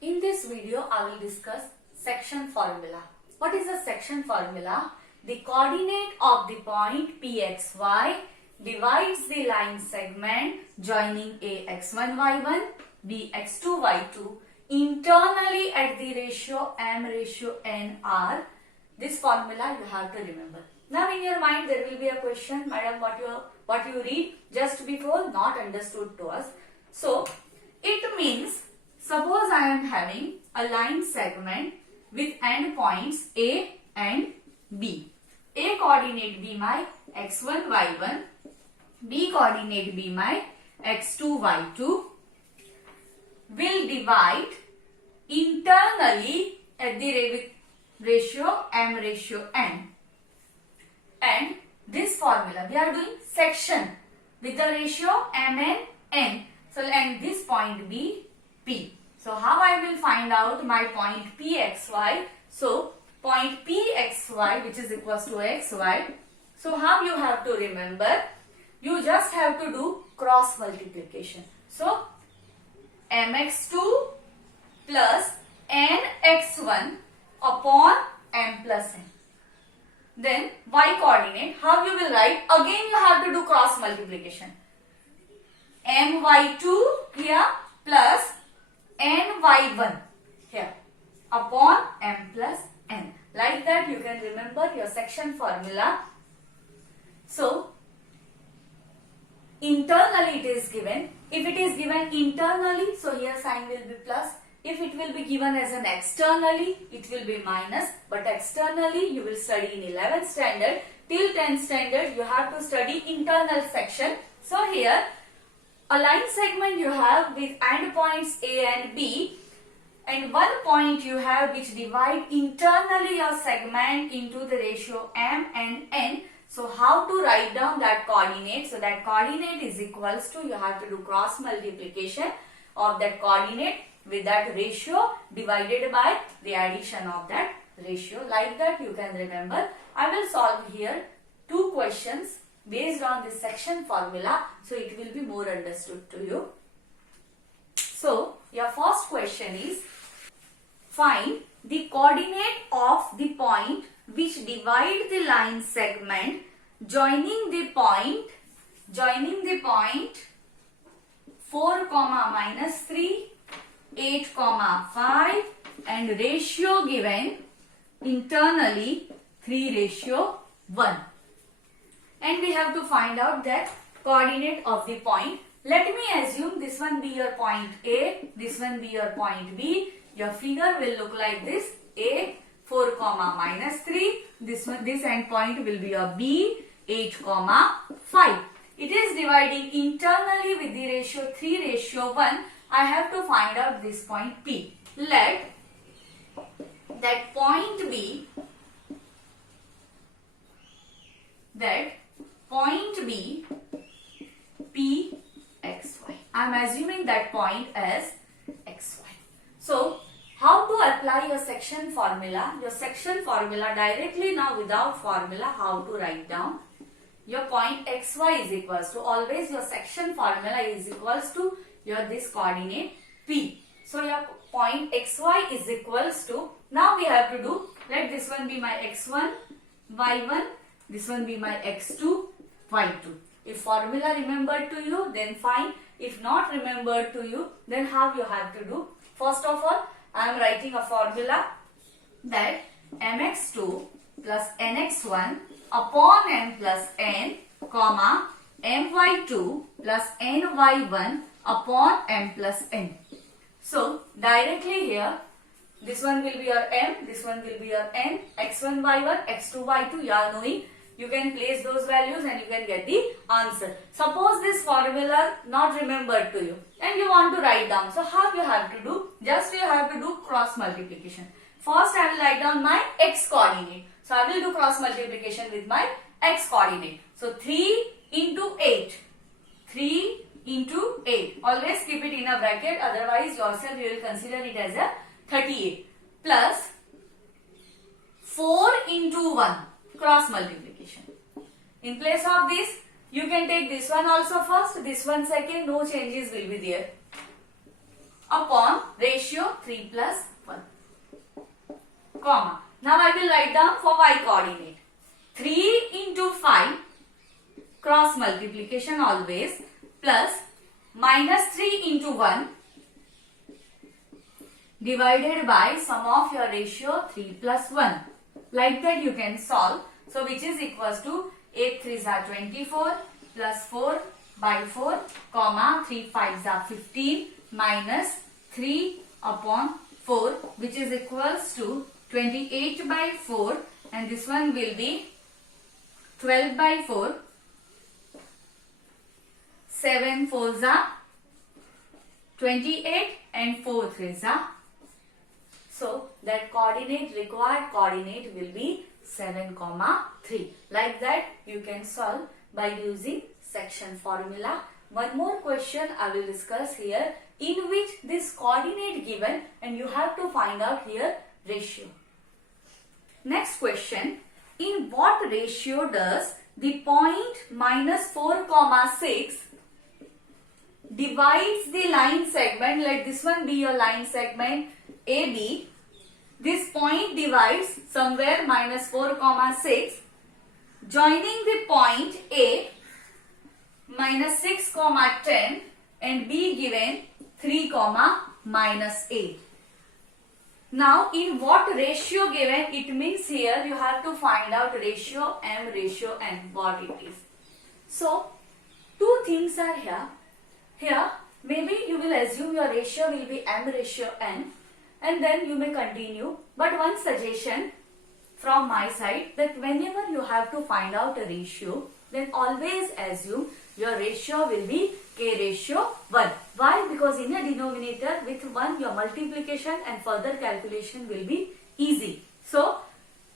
In this video, I will discuss section formula. What is the section formula? The coordinate of the point Pxy divides the line segment joining A x1 y1, B x2 y2 internally at the ratio m ratio n r. This formula you have to remember. Now in your mind there will be a question, madam, what you read just before not understood to us. So it means, suppose I am having a line segment with endpoints A and B. A coordinate be my x1 y1, B coordinate be my x2 y2, will divide internally at the ratio m ratio n. And this formula we are doing section with the ratio m and n. So and this point be P. So how I will find out my point Pxy? So point Pxy, which is equals to xy. So how you have to remember? You just have to do cross multiplication. So mx2 plus nx1 upon m plus n. Then y coordinate, how you will write? Again you have to do cross multiplication. my2 here plus ny1 here upon m plus n. Like that you can remember your section formula. So internally it is given. If it is given internally, so here sign will be plus. If it will be given as an externally, it will be minus. But externally you will study in 11th standard. Till 10th standard you have to study internal section. So here a line segment you have with endpoints A and B, and one point you have which divide internally your segment into the ratio m and n. So how to write down that coordinate? So that coordinate is equals to, you have to do cross multiplication of that coordinate with that ratio divided by the addition of that ratio. Like that you can remember. I will solve here two questions based on this section formula, so it will be more understood to you. So your first question is, find the coordinate of the point which divide the line segment joining the point 4, minus 3, 8, 5 and ratio given internally 3:1. And we have to find out that coordinate of the point. Let me assume this one be your point A, this one be your point B. Your figure will look like this: A 4, minus 3. This end point will be a B 8, 5. It is dividing internally with the ratio 3:1. I have to find out this point P. Let that point be Pxy. I am assuming that point as xy. So how to apply your section formula? Your section formula directly now without formula, how to write down? Your point xy is equals to, always your section formula is equals to your this coordinate P. So your point xy is equals to, now we have to do, let this one be my x1 y1, this one be my x2 y2. If formula remembered to you, then fine. If not remembered to you, then how you have to do? First of all, I am writing a formula that mx2 plus nx1 upon m plus n, comma my2 plus ny1 upon m plus n. So directly here, this one will be your m, this one will be your n, x1 y1, x2 y2, you are knowing. You can place those values and you can get the answer. Suppose this formula not remembered to you and you want to write down. So how you have to do? Just you have to do cross multiplication. First I will write down my x coordinate. So I will do cross multiplication with my x coordinate. So 3 into 8. 3 into 8. Always keep it in a bracket, otherwise yourself you will consider it as a 38. Plus 4 into 1. Cross multiplication. In place of this, you can take this one also first, this one second, no changes will be there. upon ratio 3 plus 1, comma. Now I will write down for y coordinate. 3 into 5 cross multiplication always plus minus 3 into 1 divided by sum of your ratio 3 plus 1. Like that you can solve. So which is equals to 8 3s are 24 plus 4 by 4 comma 3 5s are 15 minus 3 upon 4 which is equals to 28 by 4 and this one will be 12 by 4. 7 4s are 28 and 4 3s are. So that coordinate, required coordinate will be 7, 3. Like that you can solve by using section formula. One more question I will discuss here, in which this coordinate given and you have to find out here ratio. Next question, in what ratio does the point minus 4, 6 divides the line segment? Let this one be your line segment AB. This point divides somewhere minus 4, 6 joining the point A minus 6, 10 and B given 3, minus 8. Now in what ratio given? It means here you have to find out ratio M, ratio N, what it is. So two things are here. Here maybe you will assume your ratio will be M ratio N and then you may continue. But one suggestion from my side, that whenever you have to find out a ratio, then always assume your ratio will be K ratio 1. Why? Because in a denominator with 1 your multiplication and further calculation will be easy. So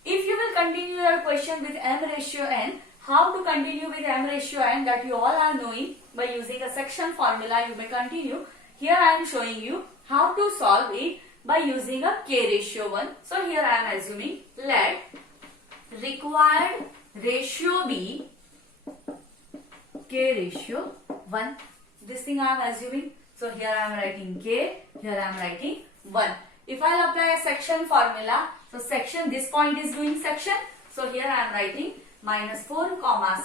if you will continue your question with M ratio N, how to continue with M ratio N, that you all are knowing by using a section formula, you may continue. Here I am showing you how to solve it by using a K ratio 1. So here I am assuming, let required ratio be K ratio 1. This thing I am assuming. So here I am writing K, here I am writing 1. If I will apply a section formula, so section, this point is doing section. So here I am writing minus 4,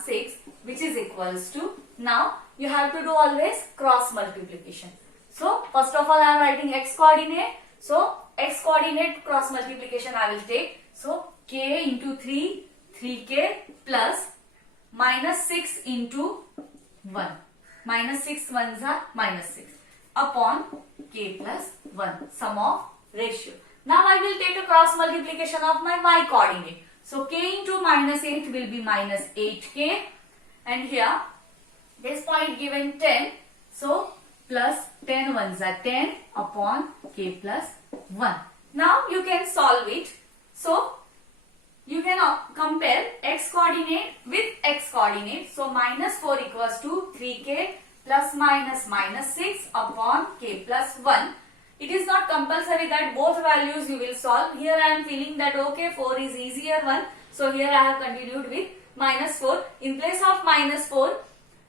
6 which is equals to, now you have to do always cross multiplication. So first of all I am writing x coordinate. So x coordinate cross multiplication I will take. So k into 3, 3k plus minus 6 into 1. Minus 6 ones are minus 6 upon k plus 1, sum of ratio. Now I will take a cross multiplication of my y coordinate. So k into minus 8 will be minus 8k and here this point given 10. So plus 10 ones are 10 upon k plus 1. Now you can solve it. So you can compare x coordinate with x coordinate. So minus 4 equals to 3k plus minus minus 6 upon k plus 1. It is not compulsory that both values you will solve. Here I am feeling that okay, 4 is easier one. So here I have continued with minus 4. In place of minus 4,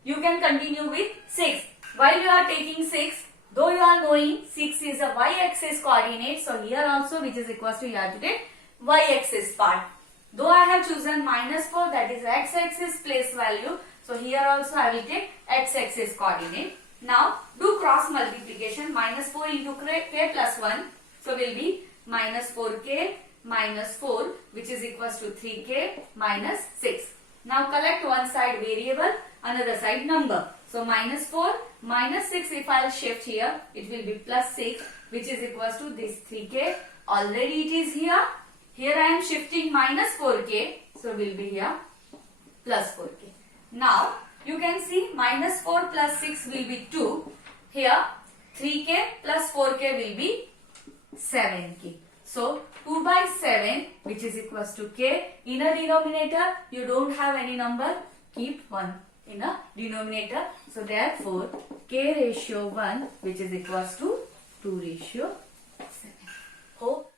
you can continue with 6. While you are taking 6, though you are knowing 6 is a y-axis coordinate, so here also which is equals to, you have to take y-axis part. Though I have chosen minus 4, that is x-axis place value, so here also I will take x-axis coordinate. Now do cross multiplication. Minus 4 into k plus 1, so will be minus 4k minus 4 which is equals to 3k minus 6. Now collect one side variable, another side number. So minus 4 minus 6, if I will shift here, it will be plus 6 which is equals to this 3k. Already it is here. Here I am shifting minus 4k, so will be here plus 4k. Now you can see minus 4 plus 6 will be 2. Here 3k plus 4k will be 7k. So 2 by 7 which is equals to k. In a denominator you don't have any number, keep 1 in a denominator. So therefore k ratio 1 which is equals to 2 ratio 7. Hope